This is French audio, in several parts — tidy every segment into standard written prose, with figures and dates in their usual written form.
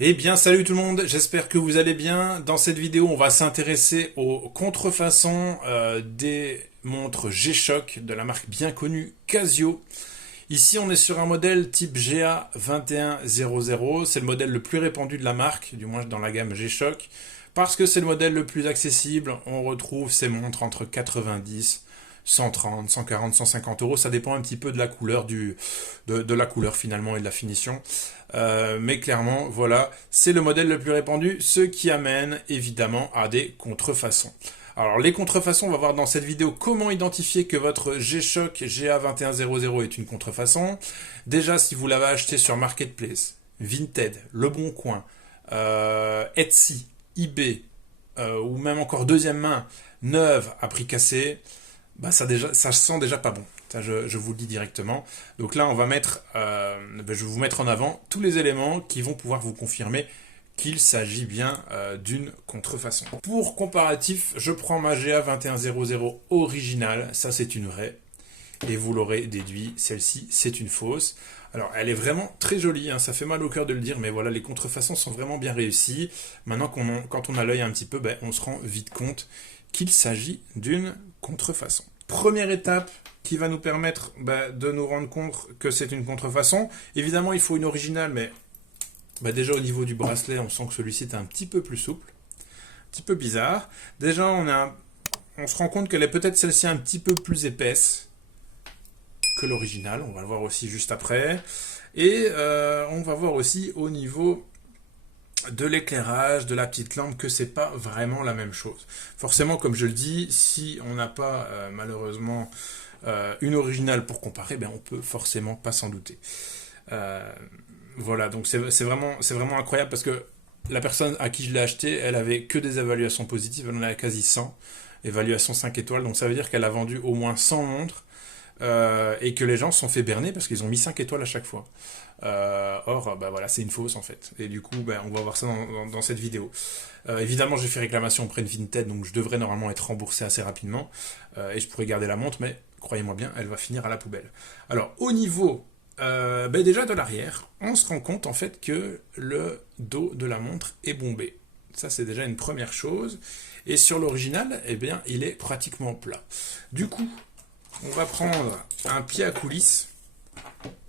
Eh bien, salut tout le monde, j'espère que vous allez bien. Dans cette vidéo, on va s'intéresser aux contrefaçons des montres G-Shock de la marque bien connue Casio. Ici, on est sur un modèle type GA2100. C'est le modèle le plus répandu de la marque, du moins dans la gamme G-Shock, parce que c'est le modèle le plus accessible. On retrouve ces montres entre 90, 130, 140, 150 euros. Ça dépend un petit peu de la couleur de la couleur finalement et de la finition. Mais clairement, voilà, c'est le modèle le plus répandu, ce qui amène évidemment à des contrefaçons. Alors les contrefaçons, on va voir dans cette vidéo comment identifier que votre G-Shock GA2100 est une contrefaçon. Déjà, si vous l'avez acheté sur Marketplace, Vinted, Le Bon Coin, Etsy, eBay, ou même encore deuxième main, neuve à prix cassé, bah ça sent déjà pas bon. Ça, je vous le dis directement. Donc là, je vais vous mettre en avant tous les éléments qui vont pouvoir vous confirmer qu'il s'agit bien d'une contrefaçon. Pour comparatif, je prends ma GA2100 originale. Ça, c'est une vraie. Et vous l'aurez déduit, celle-ci, c'est une fausse. Alors, elle est vraiment très jolie, hein, ça fait mal au cœur de le dire, mais voilà, les contrefaçons sont vraiment bien réussies. Maintenant, quand on a l'œil un petit peu, ben, on se rend vite compte qu'il s'agit d'une contrefaçon. Première étape qui va nous permettre de nous rendre compte que c'est une contrefaçon. Évidemment, il faut une originale, mais déjà au niveau du bracelet, on sent que celui-ci est un petit peu plus souple, un petit peu bizarre. Déjà, on se rend compte qu'elle est peut-être celle-ci un petit peu plus épaisse que l'original, on va le voir aussi juste après. Et on va voir aussi au niveau de l'éclairage, de la petite lampe, que c'est pas vraiment la même chose. Forcément, comme je le dis, si on n'a pas malheureusement une originale pour comparer, ben on peut forcément pas s'en douter. Euh, voilà, donc c'est vraiment incroyable parce que la personne à qui je l'ai acheté, elle avait que des évaluations positives, elle en avait quasi 100, évaluation 5 étoiles, donc ça veut dire qu'elle a vendu au moins 100 montres et que les gens se sont fait berner parce qu'ils ont mis 5 étoiles à chaque fois. Or, voilà, c'est une fausse en fait. Et du coup, on va voir ça dans cette vidéo. Évidemment, j'ai fait réclamation auprès de Vinted, donc je devrais normalement être remboursé assez rapidement et je pourrais garder la montre, mais croyez-moi bien, elle va finir à la poubelle. Alors, au niveau déjà de l'arrière, on se rend compte en fait que le dos de la montre est bombé. Ça, c'est déjà une première chose. Et sur l'original, eh bien, il est pratiquement plat. Du coup, on va prendre un pied à coulisse,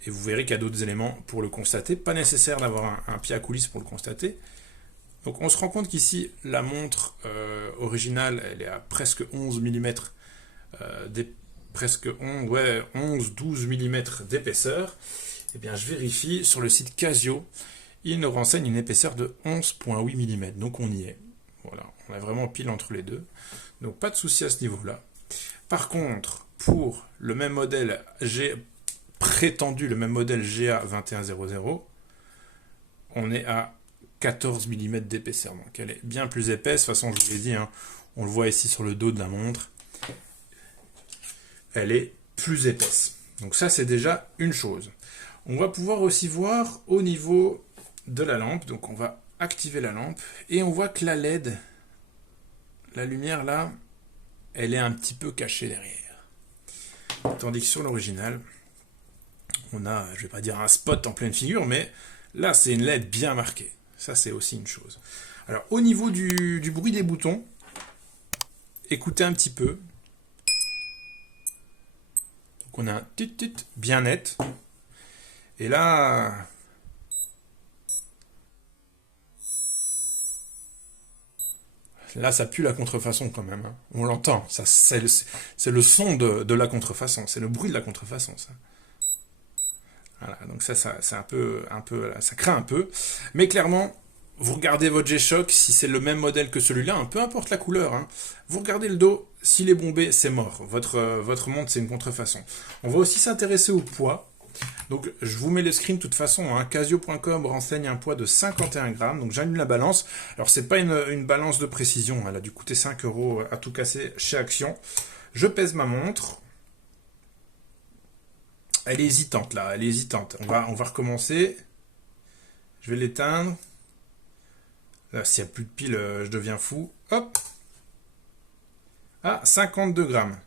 et vous verrez qu'il y a d'autres éléments pour le constater. Pas nécessaire d'avoir un pied à coulisse pour le constater. Donc on se rend compte qu'ici, la montre originale, elle est à presque 11 mm, presque 11, ouais, 11-12 mm d'épaisseur. Eh bien, je vérifie sur le site Casio, il nous renseigne une épaisseur de 11,8 mm. Donc on y est. Voilà, on est vraiment pile entre les deux. Donc pas de souci à ce niveau-là. Par contre, pour le même modèle, j'ai prétendu le même modèle GA2100, on est à 14 mm d'épaisseur. Donc elle est bien plus épaisse. De toute façon, je vous l'ai dit, hein, on le voit ici sur le dos de la montre. Elle est plus épaisse. Donc ça, c'est déjà une chose. On va pouvoir aussi voir au niveau de la lampe. Donc on va activer la lampe et on voit que la LED, la lumière là, elle est un petit peu cachée derrière. Tandis que sur l'original, on a, je vais pas dire un spot en pleine figure, mais là c'est une LED bien marquée. Ça c'est aussi une chose. Alors au niveau du bruit des boutons, écoutez un petit peu. Donc on a un tut bien net. Et là, ça pue la contrefaçon quand même, hein. On l'entend. C'est le son de la contrefaçon. C'est le bruit de la contrefaçon, ça. Voilà, donc ça c'est ça craint un peu. Mais clairement, vous regardez votre G-Shock, si c'est le même modèle que celui-là, hein, peu importe la couleur, hein, vous regardez le dos, s'il est bombé, c'est mort. Votre montre, c'est une contrefaçon. On va aussi s'intéresser au poids. Donc je vous mets le screen de toute façon, hein. Casio.com renseigne un poids de 51 grammes, donc j'annule la balance. Alors c'est pas une balance de précision, elle a dû coûter 5 euros à tout casser chez Action. Je pèse ma montre. Elle est hésitante là, elle est hésitante. On va recommencer. Je vais l'éteindre. Là, s'il n'y a plus de pile, je deviens fou. Hop. Ah, 52 grammes.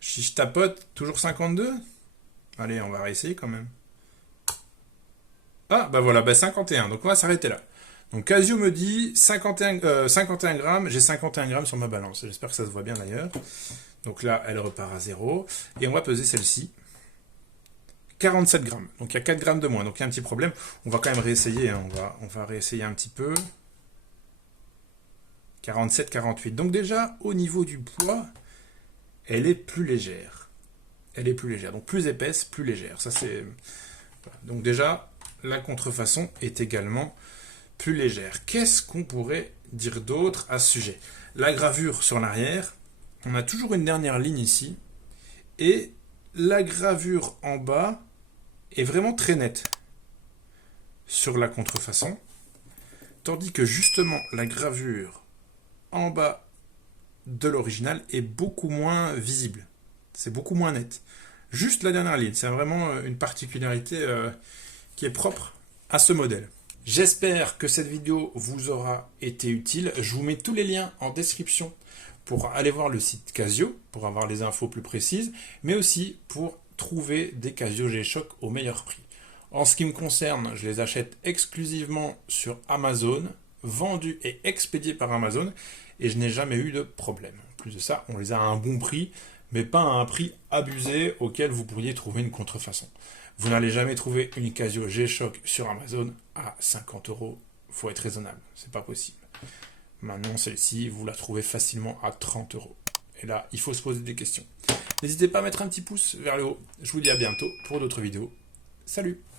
Si je tapote, toujours 52. Allez, on va réessayer quand même. Ah, bah voilà, bah 51. Donc on va s'arrêter là. Donc Casio me dit 51 grammes, j'ai 51 grammes sur ma balance. J'espère que ça se voit bien d'ailleurs. Donc là, elle repart à zéro. Et on va peser celle-ci. 47 grammes. Donc il y a 4 grammes de moins. Donc il y a un petit problème. On va quand même réessayer. Hein. On va réessayer un petit peu. 47, 48. Donc déjà, au niveau du poids, elle est plus légère. Elle est plus légère. Donc plus épaisse, plus légère. Ça c'est. Voilà. Donc déjà, la contrefaçon est également plus légère. Qu'est-ce qu'on pourrait dire d'autre à ce sujet? La gravure sur l'arrière. On a toujours une dernière ligne ici. Et la gravure en bas est vraiment très nette sur la contrefaçon. Tandis que justement, la gravure en bas de l'original est beaucoup moins visible. C'est beaucoup moins net. Juste la dernière ligne, c'est vraiment une particularité qui est propre à ce modèle. J'espère que cette vidéo vous aura été utile. Je vous mets tous les liens en description pour aller voir le site Casio, pour avoir les infos plus précises, mais aussi pour trouver des Casio G-Shock au meilleur prix. En ce qui me concerne, je les achète exclusivement sur Amazon, vendus et expédiés par Amazon, et je n'ai jamais eu de problème. En plus de ça, on les a à un bon prix, mais pas à un prix abusé auquel vous pourriez trouver une contrefaçon. Vous n'allez jamais trouver une Casio G-Shock sur Amazon à 50 euros. Faut être raisonnable, c'est pas possible. Maintenant, celle-ci, vous la trouvez facilement à 30 euros. Et là, il faut se poser des questions. N'hésitez pas à mettre un petit pouce vers le haut. Je vous dis à bientôt pour d'autres vidéos. Salut!